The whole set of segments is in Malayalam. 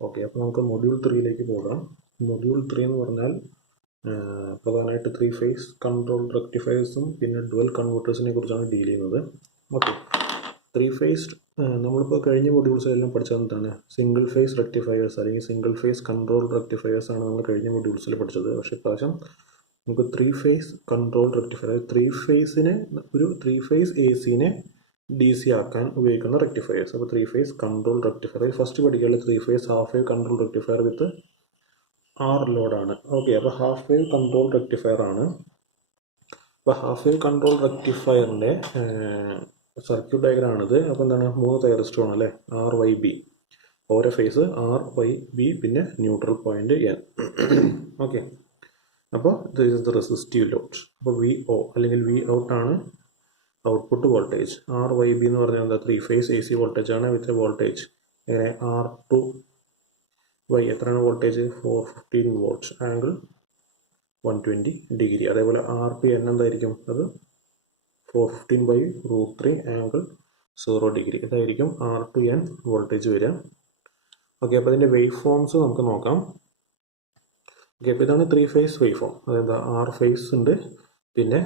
ഓക്കെ, അപ്പോൾ നമുക്ക് മൊഡ്യൂൾ 3ലേക്ക് പോകാം. മൊഡ്യൂൾ 3 എന്ന് പറഞ്ഞാൽ പ്രധാനമായിട്ട് 3 ഫേസ് കൺട്രോൾ റെക്ടിഫയേഴ്സും പിന്നെ ഡുവൽ കൺവേർട്ടേഴ്സിനെ കുറിച്ചാണ് ഡീൽ ചെയ്യുന്നത്. ഓക്കെ, 3 ഫേസ് നമ്മളിപ്പോൾ കഴിഞ്ഞ മൊഡ്യൂൾസിലെല്ലാം പഠിച്ചത് എന്താണ്? സിംഗിൾ ഫേസ് റെക്ടിഫയേഴ്സ് അല്ലെങ്കിൽ സിംഗിൾ ഫേസ് കൺട്രോൾ റെക്ടിഫയേഴ്സ് ആണ് നമ്മൾ കഴിഞ്ഞ മൊഡ്യൂൾസിൽ പഠിച്ചത്. പക്ഷേ പ്രാവശ്യം നമുക്ക് 3 ഫേസ് കൺട്രോൾ റെക്ടിഫയർ, അതായത് 3 ഫേസിനെ ഒരു 3 ഫേസ് എ സിനെ DC ആക്കാൻ ഉപയോഗിക്കുന്ന റെക്ടിഫയേഴ്സ്. അപ്പോൾ 3 ഫേസ് കൺട്രോൾ റെക്ടിഫയർ ഫസ്റ്റ് പഠിക്കാനുള്ള 3 phase half wave control rectifier with R ലോഡാണ്. ഓക്കെ, അപ്പോൾ ഹാഫ് വേവ് കൺട്രോൾ റെക്ടിഫയർ ആണ്. അപ്പോൾ ഹാഫ് വേവ് കൺട്രോൾ റെക്ടിഫയറിൻ്റെ സർക്യൂട്ട് ഡയഗ്രാം ആണിത്. അപ്പോൾ എന്താണ്, 3 തൈറിസ്റ്റോൺ അല്ലേ, RYB, ഓരോ ഫേസ് RYB, പിന്നെ ന്യൂട്രൽ പോയിന്റ് N. ഓക്കെ, അപ്പോൾ this is the resistive load. അപ്പോൾ VO അല്ലെങ്കിൽ VOUT ആണ് ഔട്ട്പുട്ട് വോൾട്ടേജ്. RYB എന്ന് പറഞ്ഞാൽ എന്താ, 3 ഫേസ് AC വോൾട്ടേജ് ആണ് വിത്ത് വോൾട്ടേജ് എങ്ങനെ R2Y എത്രയാണ് വോൾട്ടേജ്, 415 വോൾട്ട്സ് ആംഗിൾ 120 ഡിഗ്രി. അതേപോലെ RPN എന്തായിരിക്കും, അത് 415/√3 ആംഗിൾ 0 ഡിഗ്രി. ഇതായിരിക്കും R2N വോൾട്ടേജ് വരിക. ഓക്കെ, അപ്പോൾ ഇതിൻ്റെ വേവ് ഫോംസ് നമുക്ക് നോക്കാം. ഓക്കെ, അപ്പോൾ ഇതാണ് 3 ഫേസ് വേവ് ഫോം. അതെന്താ, R ഫേസ് ഉണ്ട്, പിന്നെ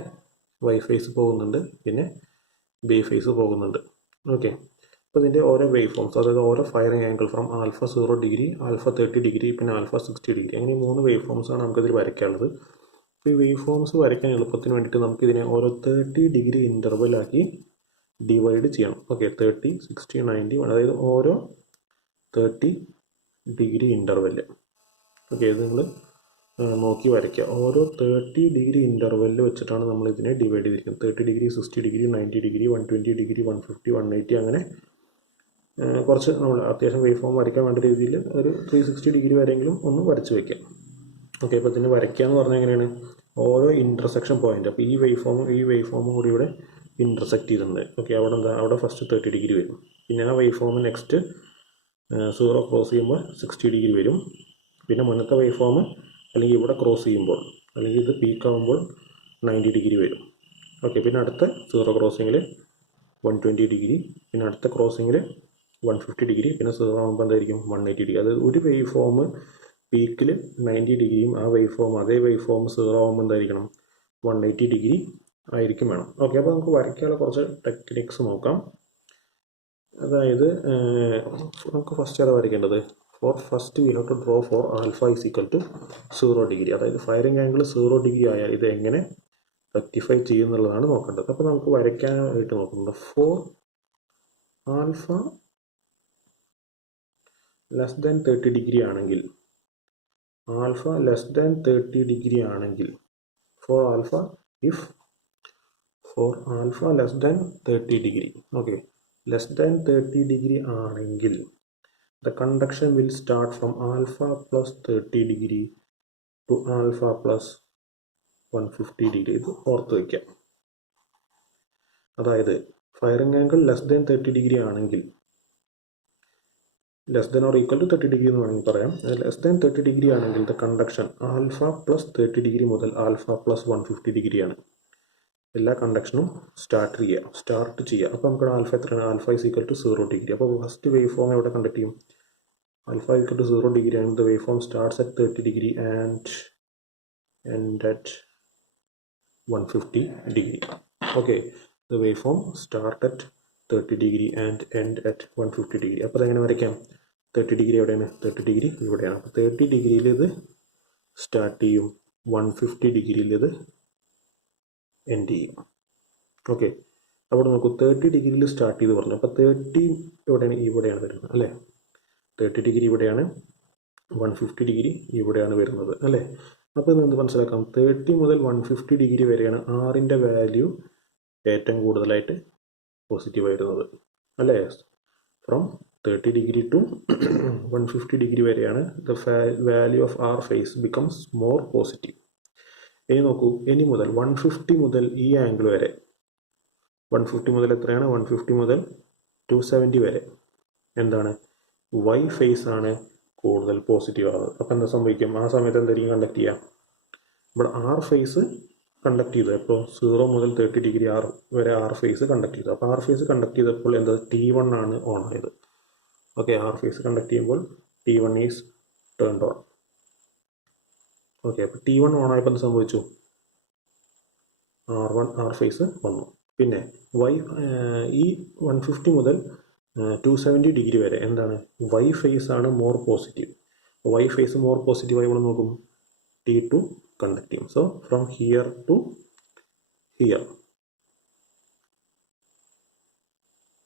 Y ഫേസ് പോകുന്നുണ്ട്, പിന്നെ B ഫേസ് പോകുന്നുണ്ട്. ഓക്കെ, അപ്പോൾ ഇതിൻ്റെ ഓരോ വേവ് ഫോംസ്, അതായത് ഓരോ firing angle from alpha 0 degree, alpha 30 degree, പിന്നെ ആൽഫ 60 ഡിഗ്രി, അങ്ങനെ 3 വേവ് ഫോംസാണ് നമുക്കിതിൽ വരയ്ക്കാനുള്ളത്. അപ്പോൾ ഈ വേവ് ഫോംസ് വരയ്ക്കാൻ എളുപ്പത്തിന് വേണ്ടിയിട്ട് നമുക്കിതിനെ ഓരോ 30 ഡിഗ്രി ഇൻ്റർവെലാക്കി ഡിവൈഡ് ചെയ്യണം. ഓക്കെ, 30, 60, 90, അതായത് ഓരോ 30 ഡിഗ്രി ഇൻ്റർവെല്. ഓക്കെ, ഇത് നിങ്ങൾ നോക്കി വരയ്ക്കുക. ഓരോ 30 ഡിഗ്രി ഇൻ്റർവെല്ലിൽ വെച്ചിട്ടാണ് നമ്മൾ ഇതിനെ ഡിവൈഡ് ചെയ്തിരിക്കുന്നത്. 30 ഡിഗ്രി, 60 ഡിഗ്രി, 90 ഡിഗ്രി, 120 ഡിഗ്രി, 150, 180, അങ്ങനെ കുറച്ച് നമ്മൾ അത്യാവശ്യം വേവ് ഫോം വരയ്ക്കാൻ വേണ്ട രീതിയിൽ ഒരു 360 ഡിഗ്രി വരെയെങ്കിലും ഒന്ന് വരച്ച് വയ്ക്കാം. ഓക്കെ, അപ്പോൾ ഇതിന് വരയ്ക്കുക എന്ന് പറഞ്ഞാൽ എങ്ങനെയാണ്, ഓരോ ഇൻ്റർസെക്ഷൻ പോയിന്റ്, അപ്പോൾ ഈ വേവ് ഫോമും കൂടി ഇവിടെ ഇൻ്റർസെക്റ്റ് ചെയ്തിട്ടുണ്ട്. ഓക്കെ, അവിടെ എന്താ, അവിടെ ഫസ്റ്റ് 30 ഡിഗ്രി വരും, പിന്നെ ആ വേവ് ഫോം നെക്സ്റ്റ് 0 ക്രോസ് ചെയ്യുമ്പോൾ 60 ഡിഗ്രി വരും, പിന്നെ മുന്നത്തെ വേവ് ഫോം അല്ലെങ്കിൽ ഇവിടെ ക്രോസ് ചെയ്യുമ്പോൾ അല്ലെങ്കിൽ ഇത് പീക്ക് ആകുമ്പോൾ 90 ഡിഗ്രി വരും. ഓക്കെ, പിന്നെ അടുത്ത 0 ക്രോസിങ്ങിൽ 120 ഡിഗ്രി, പിന്നെ അടുത്ത ക്രോസിങ്ങിൽ 150 ഡിഗ്രി, പിന്നെ 0 ആകുമ്പോൾ എന്തായിരിക്കും 180 ഡിഗ്രി. അതായത് ഒരു വേവ് ഫോം പീക്കിൽ 90 ഡിഗ്രിയും ആ വേവ് ഫോം അതേ വേവ് ഫോം 0 ആകുമ്പോൾ എന്തായിരിക്കണം 180 ഡിഗ്രി ആയിരിക്കും വേണം. ഓക്കെ, അപ്പോൾ നമുക്ക് വരയ്ക്കാനുള്ള കുറച്ച് ടെക്നിക്സ് നോക്കാം. അതായത് നമുക്ക് ഫസ്റ്റ് ഏതാ വരയ്ക്കേണ്ടത്, first we have to draw for alpha is equal to 0 degree. അതായത് ഫയറിംഗ് ആംഗിൾ 0 ഡിഗ്രി ആയാൽ ഇത് എങ്ങനെ റെക്ടിഫൈ ചെയ്യുന്നുള്ളതാണ് നോക്കേണ്ടത്. അപ്പോൾ നമുക്ക് വരയ്ക്കാനായിട്ട് നോക്കുന്നത്, for alpha less than 30 degree ആണെങ്കിൽ, ആൽഫ ലെസ് ദാൻ 30 ഡിഗ്രി ആണെങ്കിൽ, for alpha less than 30 degree, okay, less than 30 degree ആണെങ്കിൽ the conduction will start from alpha plus 30 degree to alpha plus 150 degree. ഇത് ഓർത്ത് വയ്ക്കാം. അതായത് firing angle less than 30 degree ആണെങ്കിൽ, less than or equal to 30 degree എന്ന് വേണമെങ്കിൽ പറയാം. ലെസ് ദാൻ 30 ഡിഗ്രി ആണെങ്കിൽ the conduction alpha plus 30 degree മുതൽ ആൽഫ പ്ലസ് 150 ഡിഗ്രിയാണ് എല്ലാ കണ്ടക്ഷനും സ്റ്റാർട്ട് ചെയ്യുക. അപ്പോൾ നമുക്ക് ആൽഫ എത്രയാണ്, alpha is equal to 0 degree. അപ്പോൾ ഫസ്റ്റ് വേവ് ഫോം എവിടെ കണ്ടക്ട് ചെയ്യും, alpha equal to 0 degree and the waveform starts at 30 degree and end at 150 degree. Okay, the waveform start at 30 degree and end at 150 degree. അപ്പോൾ അതെങ്ങനെ വരയ്ക്കാം, 30 ഡിഗ്രി എവിടെയാണ്, 30 ഡിഗ്രി ഇവിടെയാണ്. അപ്പോൾ 30 ഡിഗ്രിയിൽ ഇത് സ്റ്റാർട്ട് ചെയ്യും, 150 ഡിഗ്രിയിൽ ഇത് എൻഡ് ചെയ്യും. ഓക്കെ, അപ്പോൾ നോക്കൂ, 30 ഡിഗ്രിയിൽ സ്റ്റാർട്ട് ചെയ്ത് പറഞ്ഞു. അപ്പോൾ 30 എവിടെയാണ്, ഇവിടെയാണ് വരുന്നത് അല്ലേ, 30 ഡിഗ്രി ഇവിടെയാണ്, 150 ഡിഗ്രി ഇവിടെയാണ് വരുന്നത് അല്ലേ. അപ്പോൾ ഇത് എന്ത് മനസ്സിലാക്കാം, 30 മുതൽ 150 ഡിഗ്രി വരെയാണ് ആറിൻ്റെ വാല്യൂ ഏറ്റവും കൂടുതലായിട്ട് പോസിറ്റീവ് വരുന്നത് അല്ലേ. ഫ്രം 30 ഡിഗ്രി ടു 150 ഡിഗ്രി വരെയാണ് the value of R phase becomes more positive. ഇനി നോക്കൂ, ഇനി മുതൽ 150 മുതൽ ഈ ആംഗിൾ വരെ, 150 മുതൽ എത്രയാണ്, 150 മുതൽ 270 വരെ എന്താണ്, Y ഫേസ് ആണ് കൂടുതൽ പോസിറ്റീവ് ആവുന്നത്. അപ്പോൾ എന്താ സംഭവിക്കും, ആ സമയത്ത് എന്തായിരിക്കും കണ്ടക്ട് ചെയ്യുക, ഇവിടെ ആർ ഫേസ് കണ്ടക്ട് ചെയ്തു. അപ്പോൾ 0 മുതൽ 30 ഡിഗ്രി വരെ ആർ ഫേസ് കണ്ടക്ട് ചെയ്തു. അപ്പോൾ ആർ ഫേസ് കണ്ടക്ട് ചെയ്തപ്പോൾ എന്താ, T1 ആണ് ഓൺ ആയത്. ഓക്കെ, ആർ ഫേസ് കണ്ടക്ട് ചെയ്യുമ്പോൾ T1 is turned on. Okay, അപ്പോൾ T1 ഓൺ ആയപ്പോൾ എന്ത് സംഭവിച്ചു? R ഫേസ് വന്നു. പിന്നെ ഈ 150 മുതൽ 270 ഡിഗ്രി വരെ എന്താണ്? Y ഫേസ് ആണ് more positive. Y phase more പോസിറ്റീവായി നമ്മൾ നോക്കും, T2 കണ്ടക്ട് ചെയ്യും. So from here to here,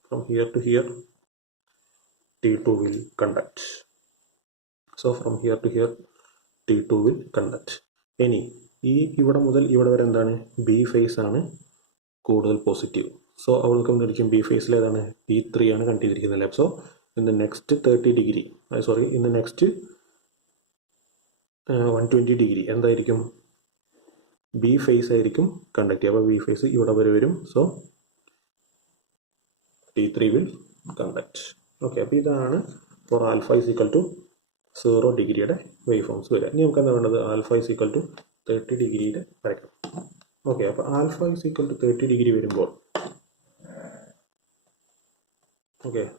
from here to here, T2 will conduct. So from here to here, T2 will conduct. ഇനി ഇവിടെ മുതൽ ഇവിടെ വരെ എന്താണ്? ബി ഫേസ് ആണ് കൂടുതൽ പോസിറ്റീവ്. സോ അവൾക്ക് എന്തിരിക്കും? ബി ഫേസിൽ ഏതാണ്? P3 ആണ് കണ്ടു ചെയ്തിരിക്കുന്നത്. So in the next 30 degree, in the next 120 degree എന്തായിരിക്കും? ബി ഫേസ് ആയിരിക്കും കണ്ടക്ട് ചെയ്യുക. അപ്പോൾ ബി ഫേസ് ഇവിടെ വരെ വരും. So T3 will conduct. Okay, അപ്പോൾ ഇതാണ് for alpha is equal to 0 ഡിഗ്രിയുടെ വേവ് ഫോംസ് വരിക. ഇനി നമുക്ക് എന്താ വേണ്ടത്? ആൽഫ ഇസ് ഈക്വൽ ടു 30 ഡിഗ്രിയിൽ വരയ്ക്കണം. ഓക്കെ, അപ്പോൾ alpha is equal to 30 degree വരുമ്പോൾ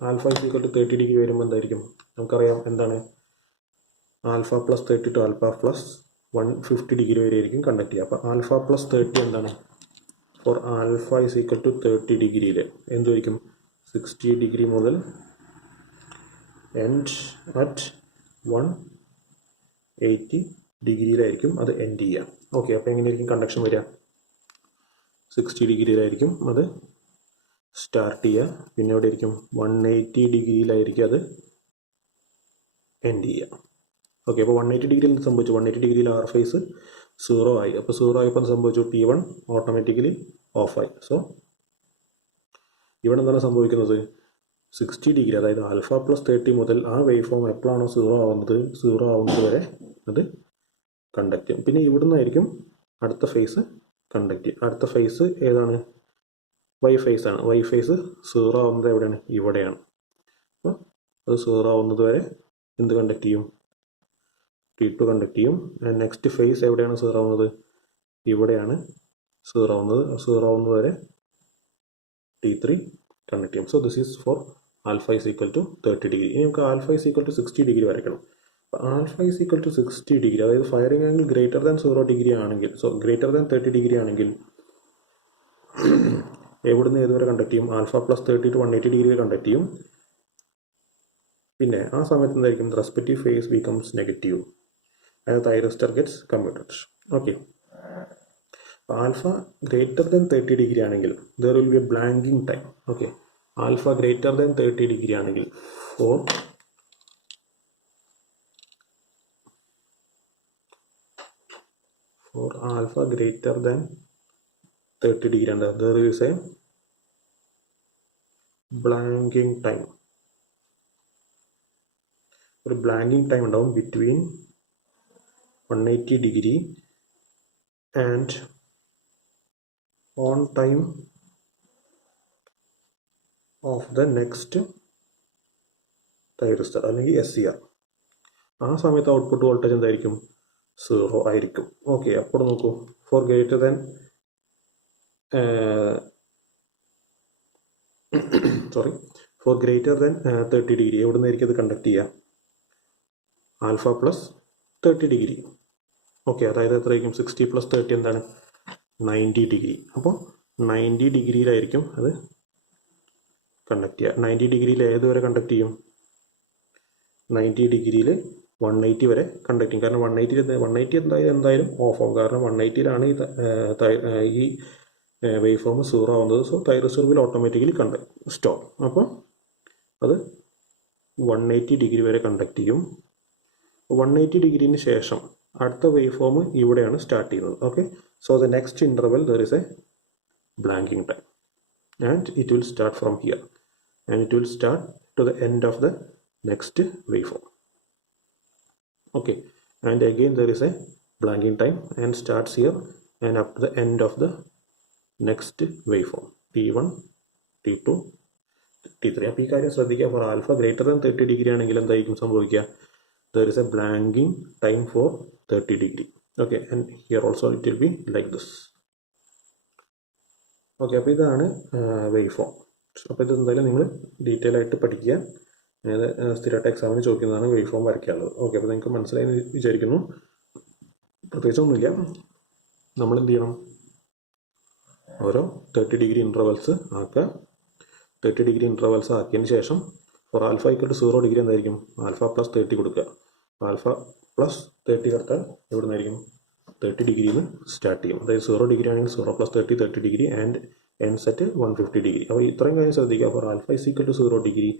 alpha is equal to 30 degree വരുമ്പോൾ എന്തായിരിക്കും? നമുക്കറിയാം എന്താണ്? Alpha plus 30 to alpha plus 150 degree വരെ ആയിരിക്കും കണ്ടക്ട് ചെയ്യുക. അപ്പോൾ ആൽഫ പ്ലസ് 30 എന്താണ്? For alpha is equal to 30 ഡിഗ്രിയിൽ എന്തായിരിക്കും? 60 ഡിഗ്രി മുതൽ എൻഡ് അറ്റ് 180 ഡിഗ്രിയിലായിരിക്കും അത് എൻഡ് ചെയ്യുക. ഓക്കെ, അപ്പോൾ എങ്ങനെയായിരിക്കും കണ്ടക്ഷൻ വരിക? 60 ഡിഗ്രിയിലായിരിക്കും അത് സ്റ്റാർട്ട് ചെയ്യുക. പിന്നെ എവിടെ ആയിരിക്കും? 180 ഡിഗ്രിയിലായിരിക്കും അത് എൻഡ് ചെയ്യുക. ഓക്കെ, അപ്പോൾ 180 ഡിഗ്രിയിൽ സംഭവിച്ചു. 180 ഡിഗ്രിയിൽ ആർ ഫേസ് 0 ആയി. അപ്പോൾ 0 ആയപ്പോൾ സംഭവിച്ചു? T1 ഓട്ടോമാറ്റിക്കലി ഓഫായി. സോ ഇവിടെ എന്താണ് സംഭവിക്കുന്നത്? 60 ഡിഗ്രി, അതായത് ആൽഫ പ്ലസ് 30 മുതൽ ആ വേവ് ഫോം എപ്പോഴാണോ 0 ആവുന്നത് വരെ അത് കണ്ടക്ട് ചെയ്യും. പിന്നെ ഇവിടുന്നായിരിക്കും അടുത്ത ഫേസ് കണ്ടക്ട് ചെയ്യും. അടുത്ത ഫേസ് ഏതാണ്? Y ഫേസ് ആണ്. Y ഫേസ് 0 ആവുന്നത് എവിടെയാണ്? ഇവിടെയാണ്. അപ്പോൾ അത് 0 ആവുന്നത് വരെ എന്ത് കണ്ടക്ട് ചെയ്യും? T2 കണ്ടക്ട് ചെയ്യും. നെക്സ്റ്റ് ഫേസ് എവിടെയാണ് 0 ആവുന്നത്? ഇവിടെയാണ് 0 ആവുന്നത്. 0 ആവുന്നത് വരെ T3 കണ്ടക്ട് ചെയ്യും. So this is for alpha is equal to 30 degree. ഇനി നമുക്ക് alpha is equal to 60 degree വരയ്ക്കണം. അപ്പോൾ alpha is equal to 60 degree, അതായത് firing angle greater than 0 degree ആണെങ്കിൽ, ഗ്രേറ്റർ ദാൻ 30 ഡിഗ്രി ആണെങ്കിൽ എവിടുന്ന് ഏതുവരെ കണ്ടക്ട് ചെയ്യും? Alpha plus 30 to 180 degree conduct ചെയ്യും. പിന്നെ ആ സമയത്ത് എന്തായിരിക്കും? Respective phase becomes negative and thyristor gets commutated. Okay, alpha greater than 30 degree ആണെങ്കിൽ there will be a blanking time. Okay, alpha greater than 30 degree ആണെങ്കിൽ for alpha greater than 30 degree എന്താ? There is a blanking time. ഒരു ബ്ലാങ്കിങ് ടൈം ഉണ്ടാവും between 180 degree and on time of the next thyristor അല്ലെങ്കിൽ SCR. ആ സമയത്ത് ഔട്ട്പുട്ട് വോൾട്ടേജ് എന്തായിരിക്കും? 0 ആയിരിക്കും. ഓക്കെ, അപ്പോൾ നോക്കൂ, ഫോർ ഗ്രേറ്റർ ദാൻ 30 ഡിഗ്രി എവിടെ നിന്നായിരിക്കും അത് കണ്ടക്ട് ചെയ്യുക? Alpha plus 30 degree. ഓക്കെ, അതായത് എത്രയായിരിക്കും? 60 പ്ലസ് 30 എന്താണ്? 90 ഡിഗ്രി. അപ്പോൾ 90 ഡിഗ്രിയിലായിരിക്കും അത് കണ്ടക്ട് ചെയ്യുക. 90 ഡിഗ്രിയിൽ ഏതുവരെ കണ്ടക്ട് ചെയ്യും? 90 ഡിഗ്രിയിൽ 180 വരെ കണ്ടക്ട് ചെയ്യും. കാരണം 180 എന്തായാലും ഓഫ് ആവും. കാരണം 180ലാണ് ഈ വേവ് ഫോം 0 ആവുന്നത്. So thyristor will automatically stop. അപ്പോൾ അത് 180 ഡിഗ്രി വരെ കണ്ടക്ട് ചെയ്യും. 180 ഡിഗ്രിന് ശേഷം അടുത്ത വേവ് ഫോം ഇവിടെയാണ് സ്റ്റാർട്ട് ചെയ്യുന്നത്. Okay, so the next interval there is a blanking time and it will start from here and it will start to the end of the next waveform. Okay, and again there is a blanking time and starts here and up to the end of the next waveform T1, T2, T3. അപ്പോൾ ഈ കാര്യം ശ്രദ്ധിക്കുക. For alpha greater than 30 degree ആണെങ്കിൽ എന്തായിരിക്കും സംഭവിക്കുക? there is a blanking time for 30 degree. Okay, and here also it will be like this. Okay, അപ്പോൾ ഇതാണ് വേവ് ഫോം. അപ്പോൾ ഇത് എന്തായാലും നിങ്ങൾ ഡീറ്റെയിൽ ആയിട്ട് പഠിക്കുക. അതായത് സ്ഥിരമായിട്ട് എക്സാമിന് ചോദിക്കുന്നതാണ് വേവ് ഫോം വരയ്ക്കാനുള്ളത്. ഓക്കെ, അപ്പോൾ നിങ്ങൾക്ക് മനസ്സിലായി എന്ന് വിചാരിക്കുന്നു. പ്രത്യേകിച്ചൊന്നുമില്ല. നമ്മൾ എന്ത് ചെയ്യണം, ഓരോ 30 ഡിഗ്രി ഇൻ്റർവെൽസ് ആക്കുക. 30 ഡിഗ്രി ഇൻ്റർവെൽസ് ആക്കിയതിന് ശേഷം for alpha equal to 0 degree എന്തായിരിക്കും, ആൽഫ പ്ലസ് 30 കൊടുക്കുക. ആൽഫ പ്ലസ് 30 കൊടുത്താൽ എവിടെ നിന്നായിരിക്കും 30 ഡിഗ്രിയിൽ സ്റ്റാർട്ട് ചെയ്യും. അതായത് 0 ഡിഗ്രി ആണെങ്കിൽ 0 പ്ലസ് 30 ഡിഗ്രി ആൻഡ് എൻ സെറ്റ് 150 ഡിഗ്രി. അപ്പോൾ ഇത്രയും കാര്യം ശ്രദ്ധിക്കുക. For alpha is equal to 0 degree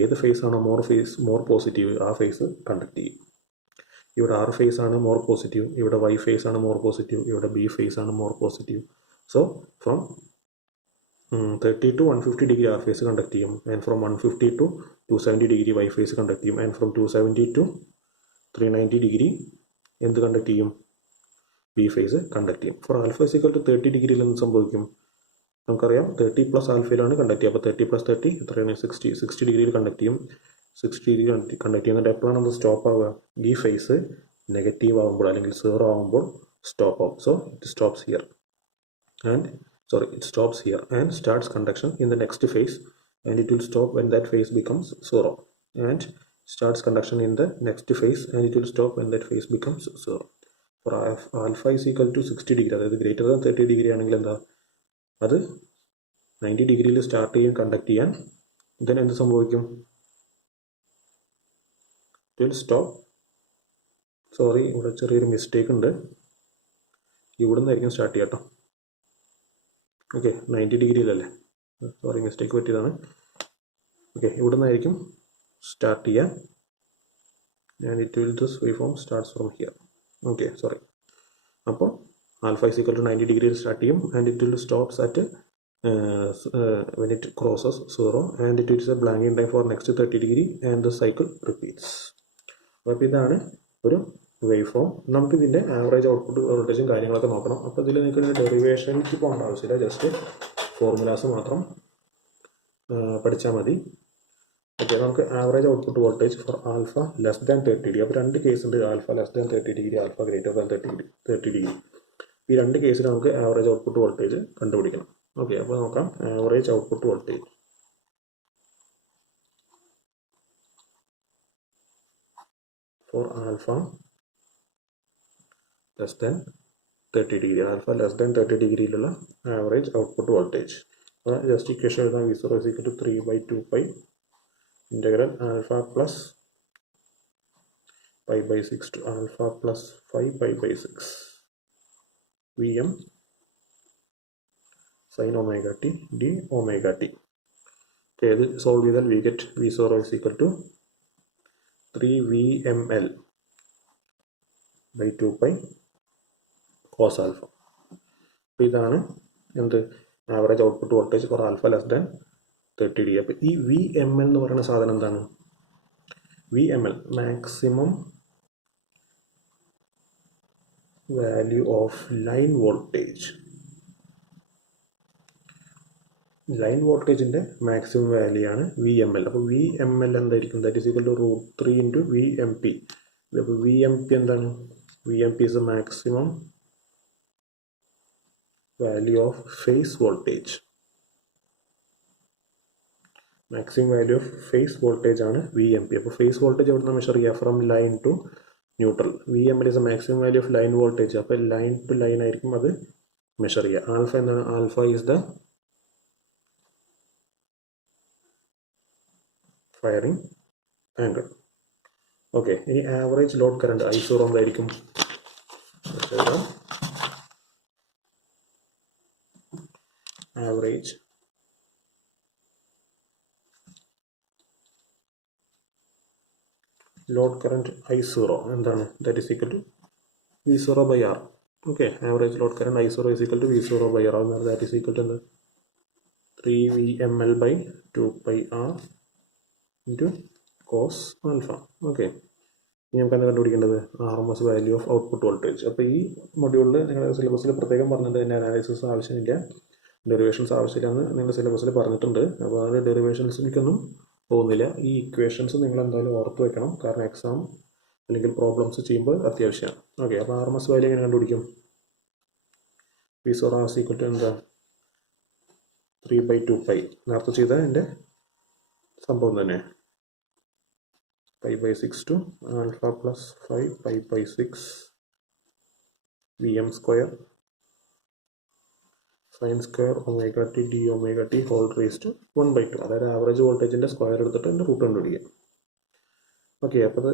ഏത് ഫേസ് ആണോ മോർ പോസിറ്റീവ് ആ ഫേസ് കണ്ടക്ട് ചെയ്യും. ഇവിടെ ആർ ഫേസ് ആണ് മോർ പോസിറ്റീവ്, ഇവിടെ വൈ ഫേസ് ആണ് മോർ പോസിറ്റീവ്, ഇവിടെ ബി ഫേസ് ആണ് more positive. So from 30 to 150 degree R phase conduct ചെയ്യും, and from 150 to 270 degree Y phase conduct ചെയ്യും, ആൻഡ് ഫ്രം 270 to 390 ഡിഗ്രി എന്ത് കണ്ടക്ട് ചെയ്യും, ബി ഫേസ് കണ്ടക്ട് ചെയ്യും. For alpha is equal to 30 ഡിഗ്രിയിൽ എന്ത് സംഭവിക്കും, നമുക്കറിയാം 30 പ്ലസ് ആൽഫയിലാണ് കണ്ടക്ട് ചെയ്യുക. അപ്പോൾ 30 പ്ലസ് 30 എത്രയാണ്, 60 ഡിഗ്രിയിൽ കണ്ടക്ട് ചെയ്യും. 60 ഡിഗ്രി കണ്ടക്ട് ചെയ്യുന്നിട്ട് എപ്പോഴാണ് അത് സ്റ്റോപ്പ് ആവുക, ഈ ഫേസ് നെഗറ്റീവ് ആകുമ്പോൾ അല്ലെങ്കിൽ 0 ആകുമ്പോൾ സ്റ്റോപ്പ് ആവും. So it stops here and starts conduction in the next phase, and it will stop when that phase becomes 0, and starts conduction in the next phase, and it will stop when that phase becomes 0. For alpha is equal to 60 degree, അതായത് ഗ്രേറ്റർ ദാൻ 30 ഡിഗ്രി ആണെങ്കിൽ എന്താ, അത് 90 ഡിഗ്രിയിൽ സ്റ്റാർട്ട് ചെയ്യും കണ്ടക്ട് ചെയ്യാൻ. then എന്ത് സംഭവിക്കും, it will stop. സോറി, ഇവിടെ ചെറിയൊരു മിസ്റ്റേക്ക് ഉണ്ട്, ഇവിടെ നിന്നായിരിക്കും സ്റ്റാർട്ട് ചെയ്യാം കേട്ടോ. ഓക്കെ, 90 ഡിഗ്രിയിലല്ലേ, സോറി മിസ്റ്റേക്ക് പറ്റിയതാണ്. ഓക്കെ, ഇവിടെ നിന്നായിരിക്കും സ്റ്റാർട്ട് ചെയ്യാം, and it will this wave form starts from here. Okay, sorry. അപ്പോൾ ആൽഫ ഇസ് ഈക്വൽ ടു 90 ഡിഗ്രിയിൽ സ്റ്റാർട്ട് ചെയ്യും, and it will stops at when it crosses 0, and it is a blanking time for next 30 degree, and the cycle repeats. അപ്പോൾ ഇതാണ് ഒരു വേവ് ഫോം. നമുക്ക് ഇതിൻ്റെ ആവറേജ് ഔട്ട്പുട്ട് വോൾട്ടേജും കാര്യങ്ങളൊക്കെ നോക്കണം. അപ്പോൾ ഇതിൽ നിങ്ങൾക്ക് ഡെറിവേഷനിലേക്ക് പോകേണ്ട ആവശ്യമില്ല, ജസ്റ്റ് ഫോർമുലാസ് മാത്രം പഠിച്ചാൽ മതി. ഓക്കെ, നമുക്ക് average output voltage for alpha less than 30 degree. അപ്പോൾ രണ്ട് കേസ് ഉണ്ട്, alpha less than 30 degree, alpha greater than 30 degree. ഈ രണ്ട് കേസിൽ നമുക്ക് ആവറേജ് ഔട്ട്പുട്ട് വോൾട്ടേജ് കണ്ടുപിടിക്കണം. ഓക്കെ, അപ്പോൾ നോക്കാം average output voltage for alpha less than 30 degree. Alpha less than 30 ഡിഗ്രിയിലുള്ള ആവറേജ് ഔട്ട്പുട്ട് വോൾട്ടേജ്. അപ്പോൾ ജസ്റ്റ് ഇക്വേഷൻ എഴുതാം, V0 is equal to 3/2 integral alpha plus pi by 6 to alpha plus 5 pi by 6 Vm sin omega t d omega t. Okay, this solve with we get V0 is equal to 3 VML by 2 pi cos alpha. ഇതാണ് എന്ത് average output voltage for alpha less than 30 degree. അപ്പോൾ ഈ വി എം എൽ എന്ന് പറയുന്ന സാധനം എന്താണ്, V M L maximum value of line voltage. Line വോൾട്ടേജിൻ്റെ മാക്സിമം വാല്യൂ ആണ് വി എം എൽ. അപ്പോൾ വി എം എൽ എന്തായിരിക്കും, that is equal to √3 into V M P. അപ്പോൾ വി എം പി എന്താണ്, V M P is the maximum value of phase voltage. Maximum value of phase voltage ആണ് വി എം പി. അപ്പോൾ ഫേസ് വോൾട്ടേജ് എവിടെ നിന്ന് മെഷർ ചെയ്യുക, from line to neutral. V M L is a maximum value of line voltage. അപ്പോൾ ലൈൻ ടു ലൈൻ ആയിരിക്കും അത് മെഷർ ചെയ്യുക. ആൽഫ എന്താണ്, alpha is the firing angle. Okay, ഇനി ആവറേജ് ലോഡ് കറണ്ട് I0 എന്തായിരിക്കും, ആവറേജ് ലോഡ് കറണ്ട് I0 എന്താണ്, that is equal to V0 by R. Okay, average load current I0 is equal to V0 by R. That is equal to എന്ത്, 3 VML by 2 pi R into cos alpha. Okay, ഇനി നമുക്ക് എന്താ കണ്ടുപിടിക്കേണ്ടത്, RMS value of output voltage. അപ്പോൾ ഈ മൊഡ്യൂളിൽ നിങ്ങളുടെ സിലബസിൽ പ്രത്യേകം പറഞ്ഞിട്ട് തന്നെ അനാലിസിസ് ആവശ്യമില്ല, ഡെറിവേഷൻസ് ആവശ്യമില്ലെന്ന് നിങ്ങളുടെ സിലബസിൽ പറഞ്ഞിട്ടുണ്ട്. അപ്പോൾ അത് ഡെറിവേഷൻസിലേക്കൊന്നും പോകുന്നില്ല. ഈ ഇക്വേഷൻസ് നിങ്ങൾ എന്തായാലും ഓർത്ത് വെക്കണം, കാരണം എക്സാം അല്ലെങ്കിൽ പ്രോബ്ലംസ് ചെയ്യുമ്പോൾ അത്യാവശ്യമാണ്. ഓക്കെ, അപ്പോൾ RMS വാല്യൂ എങ്ങനെ കണ്ടുപിടിക്കും, V0 is equal to എന്താ 3/2 pi. നേരത്തെ ചെയ്ത എൻ്റെ സംഭവം തന്നെ. pi by 6 to alpha plus 5 pi by 6 Vm square sin square omega t d omega t whole raised to 1 by 2. അതായത് ആവറേജ് വോൾട്ടേജിൻ്റെ സ്ക്വയർ എടുത്തിട്ട് എൻ്റെ റൂട്ട് കണ്ടുപിടിക്കുക. ഓക്കെ, അപ്പോൾ അത്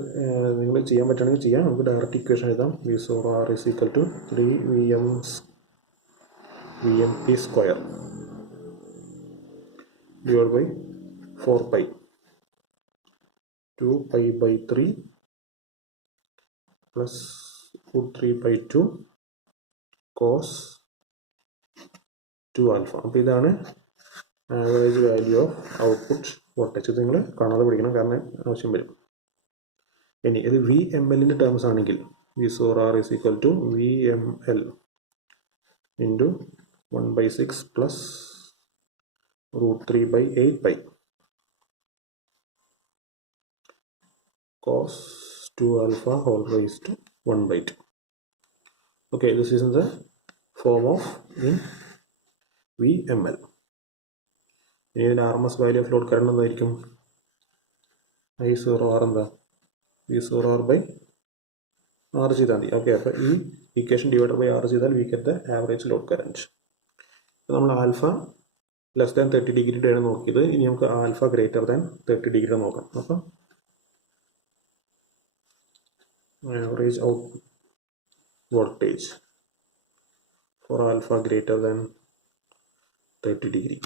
നിങ്ങൾ ചെയ്യാൻ പറ്റുകയാണെങ്കിൽ ചെയ്യാം. നമുക്ക് ഡയറക്റ്റ് ഇക്വേഷൻ എഴുതാം. V0R is equal to 3 VMP square divided by 4 pi 2 pi by 3 plus root 3 by 2 cos 2 alpha. അപ്പോൾ ഇതാണ് average value of output voltage. ഇത് നിങ്ങൾ കാണാതെ പഠിക്കണം, കാരണം ആവശ്യം വരും. ഇനി ഇത് വി എം എല്ലിൻ്റെ ടേംസ് ആണെങ്കിൽ V0R is equal to VML into 1 by 6 plus root 3 by 8 pi cos 2 alpha whole raised to 1 by 2. Okay, this is in the form of in VML. ഇനി ഇതിൻ്റെ RMS value of load current എന്തായിരിക്കും? I0R എന്താ? V0R by R ചെയ്താൽ മതി. ഓക്കെ, അപ്പോൾ ഈ ഇക്വേഷൻ ഡിവൈഡഡ് ബൈ R ചെയ്താൽ we get the average load current. അപ്പോൾ നമ്മൾ ആൽഫ ലെസ് ദാൻ 30 ഡിഗ്രിയുടെ ആണ് നോക്കിയത്. ഇനി നമുക്ക് ആൽഫ ഗ്രേറ്റർ ദാൻ 30 ഡിഗ്രി നോക്കാം. അപ്പം average out voltage for alpha greater than 30 degree.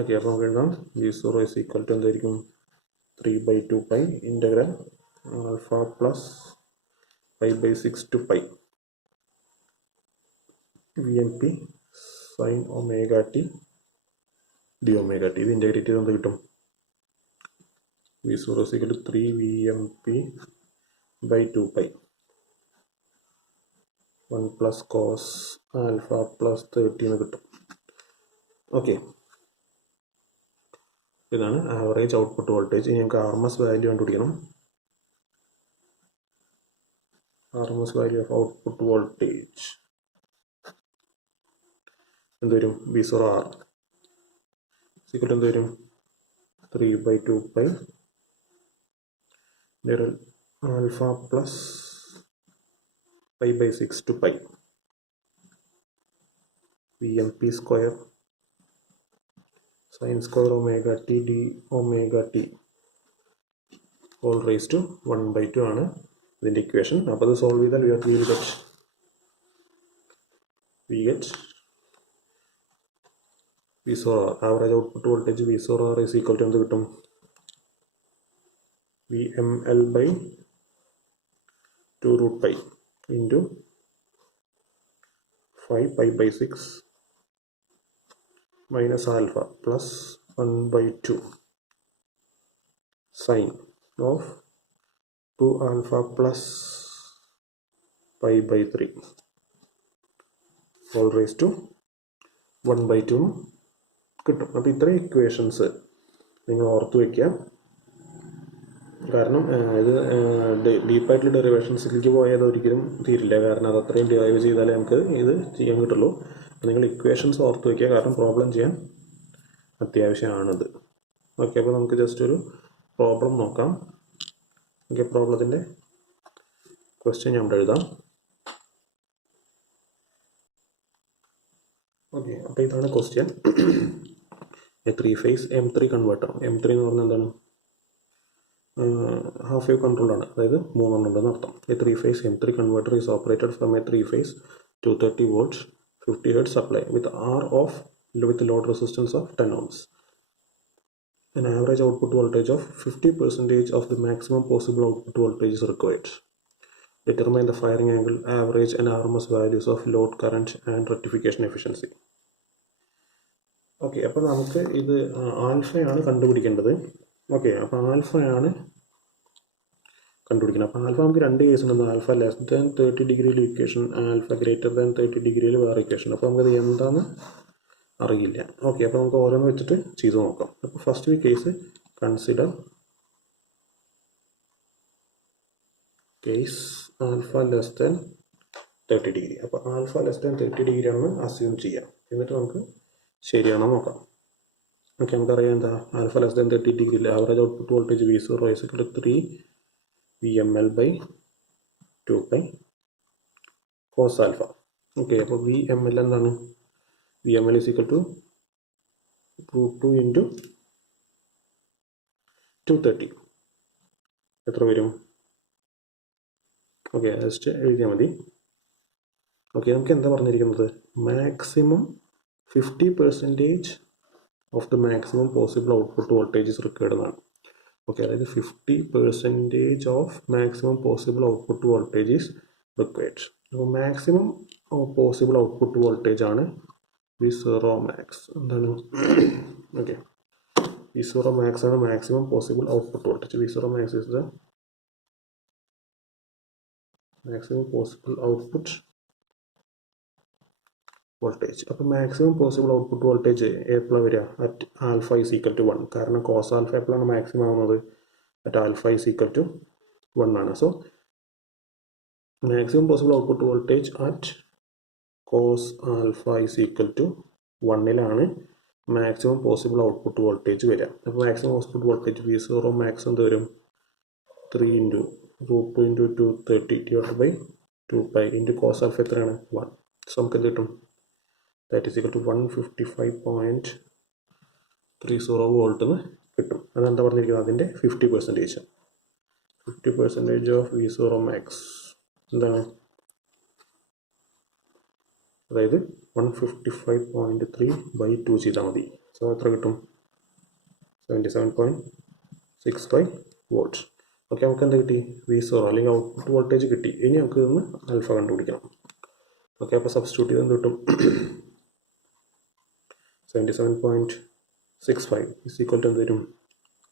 Okay, അപ്പോൾ നമുക്ക് എഴുതാം V0 is equal to എന്തായിരിക്കും? 3 by 2 pi integral alpha plus pi by 6 to pi VMP sin omega t d omega t. ഇത് ഇൻ്റഗ്രേറ്റ് ചെയ്ത് എന്ത് കിട്ടും? V0 is equal to 3 VMP by 2 pi 1 plus cos alpha plus 30 എന്ന് കിട്ടും. ഓക്കെ, ഇതാണ് ആവറേജ് ഔട്ട്പുട്ട് വോൾട്ടേജ്. ഇനി നമുക്ക് RMS വാല്യൂ കണ്ടുപിടിക്കണം. RMS value of output voltage എന്ത് വരും? V0R സിക്കൽ എന്ത് വരും? 3 by 2 pi alpha plus pi by 6 to pi VMP square sin square omega t d omega t whole raised to 1 by 2 ആണ് ഇതിൻ്റെ ഇക്വേഷൻ. അപ്പോൾ അത് സോൾവ് ചെയ്താൽ we get V0R average output voltage V0R is equal to എന്ത് കിട്ടും? VML by 2 root pi into 5 pi by 6 minus alpha plus 1 by 2 sine of 2 alpha plus pi by 3 whole raised to 1 by 2 കിട്ടും. അപ്പോൾ ഇത്രയും ഇക്വേഷൻസ് നിങ്ങൾ ഓർത്ത് വയ്ക്കുക. കാരണം ഇത് ഡീപ്പായിട്ടുള്ള ഡെറിവേഷൻസിലേക്ക് പോയാൽ ഒരിക്കലും തീരില്ല. കാരണം അത് അത്രയും ഡിറൈവ് ചെയ്താലേ നമുക്ക് ഇത് ചെയ്യാൻ കിട്ടുള്ളൂ. അപ്പോൾ നിങ്ങൾ ഇക്വേഷൻസ് ഓർത്ത് വയ്ക്കുക, കാരണം പ്രോബ്ലം ചെയ്യാൻ അത്യാവശ്യമാണിത്. ഓക്കെ, അപ്പോൾ നമുക്ക് ജസ്റ്റ് ഒരു പ്രോബ്ലം നോക്കാം. ഓക്കെ, പ്രോബ്ലത്തിൻ്റെ ക്വസ്റ്റ്യൻ ഞാൻ ഇവിടെ എഴുതാം. ഓക്കെ, അപ്പോൾ ഇതാണ് question. A 3 phase M3 converter. M3 എന്ന് പറഞ്ഞാൽ എന്താണ്? ഹാഫ് വേവ് കൺട്രോളാണ്, അതായത് 3 ഉണ്ടെന്ന് അർത്ഥം. A 3 phase M3 converter is operated from a 3 phase 230 volts 50 hertz supply with with load resistance of 10 ohms. An average output voltage of 50% of the maximum possible output voltage is required. Determine the firing angle, average and RMS values of load current and rectification efficiency. Okay, അപ്പോൾ നമുക്ക് ഇത് ആൽഫയാണ് കണ്ടുപിടിക്കേണ്ടത്. ഓക്കെ, അപ്പോൾ ആൽഫയാണ് കണ്ടുപിടിക്കണം. അപ്പോൾ ആൽഫ നമുക്ക് 2 കേസ് ഉണ്ട്. ആൽഫ ലെസ് ദാൻ 30 ഡിഗ്രിയിൽ ഇക്വേഷൻ, ആൽഫ ഗ്രേറ്റർ ദാൻ 30 ഡിഗ്രിയിൽ വേറെ ഇക്വേഷൻ. അപ്പോൾ നമുക്കത് എന്താണെന്ന് അറിയില്ല. ഓക്കെ, അപ്പോൾ നമുക്ക് ഓരോന്ന് വെച്ചിട്ട് ചെയ്ത് നോക്കാം. അപ്പോൾ first case consider case alpha less than 30 degree. അപ്പോൾ ആൽഫ ലെസ് ദാൻ 30 ഡിഗ്രി ആണെന്ന് അസ്യൂം ചെയ്യാം. എന്നിട്ട് നമുക്ക് ശരിയാണോ നോക്കാം. ഓക്കെ, നമുക്കറിയാം എന്താ ആൽഫ ലെസ് ദാൻ 30 ഡിഗ്രി അല്ലേ. Average output voltage V0 is equal to 3 VML by 2 pi cos alpha. Okay, അപ്പോൾ VML എന്താണ്? VML is equal to √2 into 230. എത്ര വരും? ഓക്കെ, ജസ്റ്റ് എഴുതിയാൽ മതി. ഓക്കെ, നമുക്ക് എന്താ പറഞ്ഞിരിക്കുന്നത്? Maximum 50% of the maximum possible output voltage is required എന്നാണ്. ഓക്കെ, അതായത് 50% of maximum possible output voltage is required. അപ്പോൾ മാക്സിമം പോസിബിൾ ഔട്ട്പുട്ട് വോൾട്ടേജ് ആണ് V0 മാക്സ്. എന്താണ്? ഓക്കെ, V0 മാക്സ് ആണ് maximum possible output voltage. V0 max is the maximum possible output voltage. അപ്പോൾ മാക്സിമം പോസിബിൾ ഔട്ട്പുട്ട് വോൾട്ടേജ് എപ്പോഴാണ് വരിക? At alpha is equal to 1. കാരണം കോസ് ആൽഫ എപ്പോഴാണ് മാക്സിമം ആവുന്നത്? At alpha is equal to 1 ആണ്. So maximum possible output voltage at cos alpha is equal to 1 maximum possible output voltage വരിക. അപ്പോൾ maximum output voltage V0 max എന്ത് വരും? 3 into √2 into 230 divided by 2 pi into cos alpha എത്രയാണ്? 1. സോ നമുക്ക് എന്ത് കിട്ടും? That is equal to 155.30 volt എന്ന് കിട്ടും. അതെന്താ പറഞ്ഞിരിക്കുന്നത്? അതിൻ്റെ 50%. 50% ഓഫ് V0 മാക്സ് എന്താണ്? അതായത് 155.3 by 2 ചെയ്താൽ മതി. സോ എത്ര കിട്ടും? 77.65 വോൾട്ട്. ഓക്കെ, നമുക്ക് എന്താ കിട്ടി? V0 അല്ലെങ്കിൽ ഔട്ട്പുട്ട് വോൾട്ടേജ് കിട്ടി. ഇനി നമുക്ക് ഇതൊന്ന് ആൽഫ കണ്ടുപിടിക്കണം. ഓക്കെ, അപ്പോൾ സബ്സ്റ്റിറ്റ്യൂട്ട് ചെയ്ത് എന്ത് കിട്ടും? 77.65 is equal to എന്ത് വരും?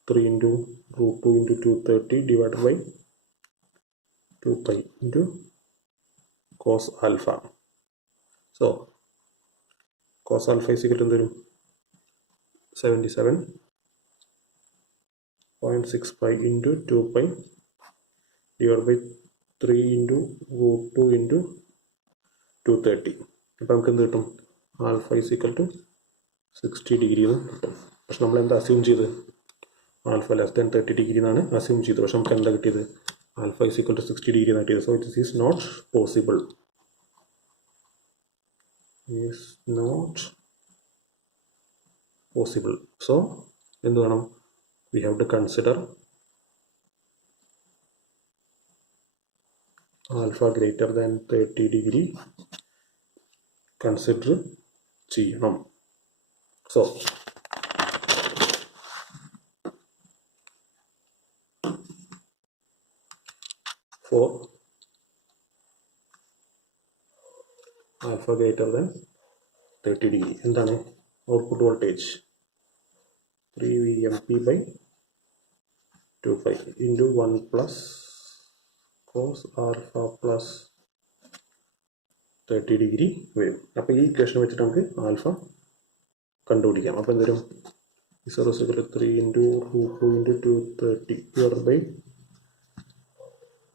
3 into √2 into 230 divided by 2 pi into cos alpha. So cos alpha is equal to എന്ത് വരും? 77.65 into 2 pi divided by 3 into √2 into 230. അപ്പോൾ നമുക്ക് എന്ത് കിട്ടും? Alpha is equal to 60 degree എന്ന് കിട്ടും. പക്ഷെ നമ്മൾ എന്താ അസ്യൂം ചെയ്ത്? ആൽഫ ലെസ് ദാൻ 30 ഡിഗ്രി എന്നാണ് അസ്യൂം ചെയ്തത്. പക്ഷെ നമുക്ക് എന്താ കിട്ടിയത്? Alpha is equal to 60 degree എന്നാണ് കിട്ടിയത്. So it is not possible. is not possible. So എന്ത് വേണം? we have to consider alpha greater than 30 degree consider ചെയ്യണം. So for alpha greater than 30 degree എന്താണ്? Output voltage 3 VMP by 2 pi into 1 plus cos alpha plus 30 degree വരും. അപ്പോൾ ഈ ഇക്വേഷൻ വെച്ചിട്ട് നമുക്ക് ആൽഫ കണ്ടുപിടിക്കാം. അപ്പോൾ എന്ത് വരും? V0 is equal to 3 into √2 into 230 divided by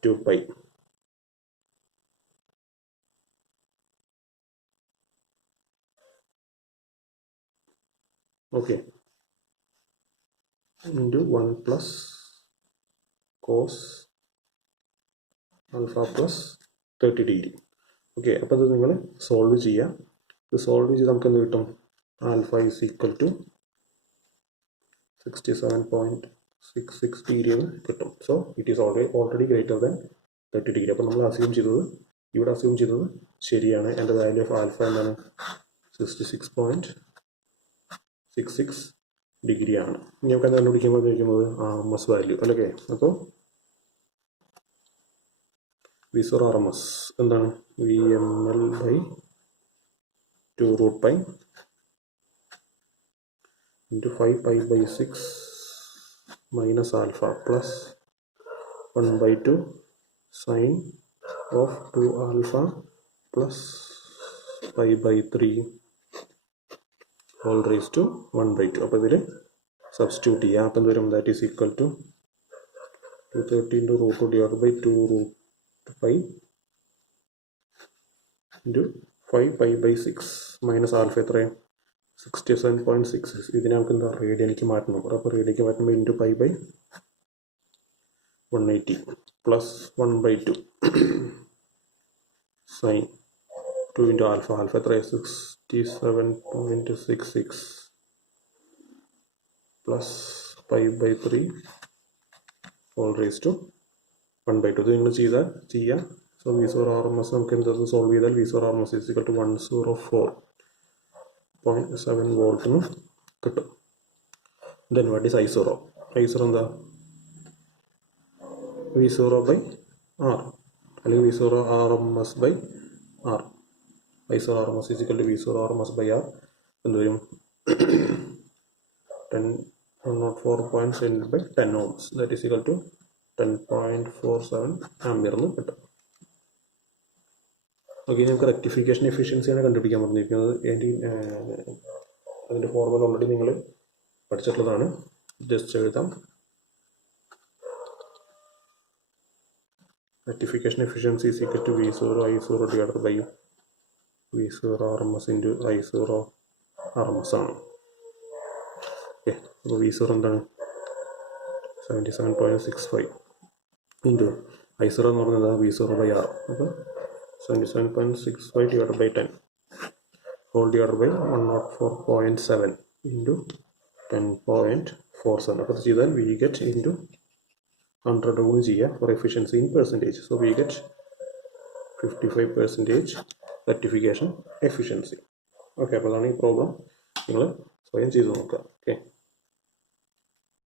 2 pi. Okay, into 1 plus cos alpha plus 30 degree. Okay, അപ്പോൾ അത് നിങ്ങൾ സോൾവ് ചെയ്യുക. ഇത് സോൾവ് ചെയ്ത് നമുക്ക് എന്ത് കിട്ടും? Alpha is equal to 67.66 degree എന്ന് കിട്ടും. So it is already greater than 30 degree. അപ്പോൾ നമ്മൾ അസ്യൂം ചെയ്തത്, ഇവിടെ അസ്യൂം ചെയ്തത് ശരിയാണ്. എൻ്റെ വാല്യൂ ഓഫ് ആൽഫ എന്താണ്? 66.66 ഡിഗ്രിയാണ്. ഇനി നമുക്ക് എന്താ കണ്ടുപിടിക്കുമ്പോൾ ഉപയോഗിക്കുന്നത്? RMS വാല്യൂ അല്ലേ? അപ്പോൾ V0 RMS എന്താണ്? VML by 2 root pi into 5 pi by 6 minus alpha plus 1 by 2 sine of 2 alpha plus pi by 3 all raised to 1 by 2. അപ്പോൾ ഇതിൽ സബ്സ്റ്റിറ്റ്യൂട്ട് ചെയ്യാം. അപ്പം വരും that is equal to 230 into √2 divided by 2 root pi into 5 pi by 6 minus alpha എത്രയാണ്? 67.66. ഇതിനെ നമുക്ക് എന്താ റേഡിയനിലേക്ക് മാറ്റണം. അപ്പോൾ റേഡിയനിലേക്ക് മാറ്റുമ്പോൾ into pi by 180 plus 1/2 sine 2 into alpha. Alpha എത്രയാണ്? 67.66 plus pi by 3 whole raise to 1/2. ഇത് നിങ്ങൾ ചെയ്യാം. സോ V0 RMS നമുക്ക് എന്തത് സോൾവ് ചെയ്താൽ V0 RMS is equal to 104.7 വോൾട്ടിന് കിട്ടും. Then what is I0? I0 എന്താ? V0 ബൈ R അല്ലെങ്കിൽ V0 RMS by R. I0 RMS is equal to V0 RMS by R. എന്ത് വരും? 104.7 by 10 ohms. That is equal to 10.47 ampere എന്ന് കിട്ടും. ഓക്കെ, നമുക്ക് റെക്ടിഫിക്കേഷൻ എഫിഷ്യൻസിയാണ് കണ്ടുപിടിക്കാൻ പറഞ്ഞിരിക്കുന്നത്. അതിൻ്റെ ഫോർമുല ഓൾറെഡി നിങ്ങൾ പഠിച്ചിട്ടുള്ളതാണ്. ജസ്റ്റ് എഴുതാം. Rectification efficiency is equal to V0 I0 divided by V0 RMS into I0 RMS ആണ്. ഓക്കെ, അപ്പോൾ V0 എന്താണ്? 77.65 ഇൻറ്റു I0 എന്ന് പറയുന്നത് V0 ബൈ R. അപ്പോൾ 77.65 divided by 10 whole divided by 104.7 into 10.47. അപ്പോൾ ഇത് ചെയ്താൽ we get into 100 കൂടി ചെയ്യുക for efficiency in percentage. So we get 55% rectification efficiency. Okay, അപ്പോൾ അതാണ് ഈ പ്രോബ്ലം. നിങ്ങൾ സ്വയം ചെയ്ത് നോക്കുക. ഓക്കെ.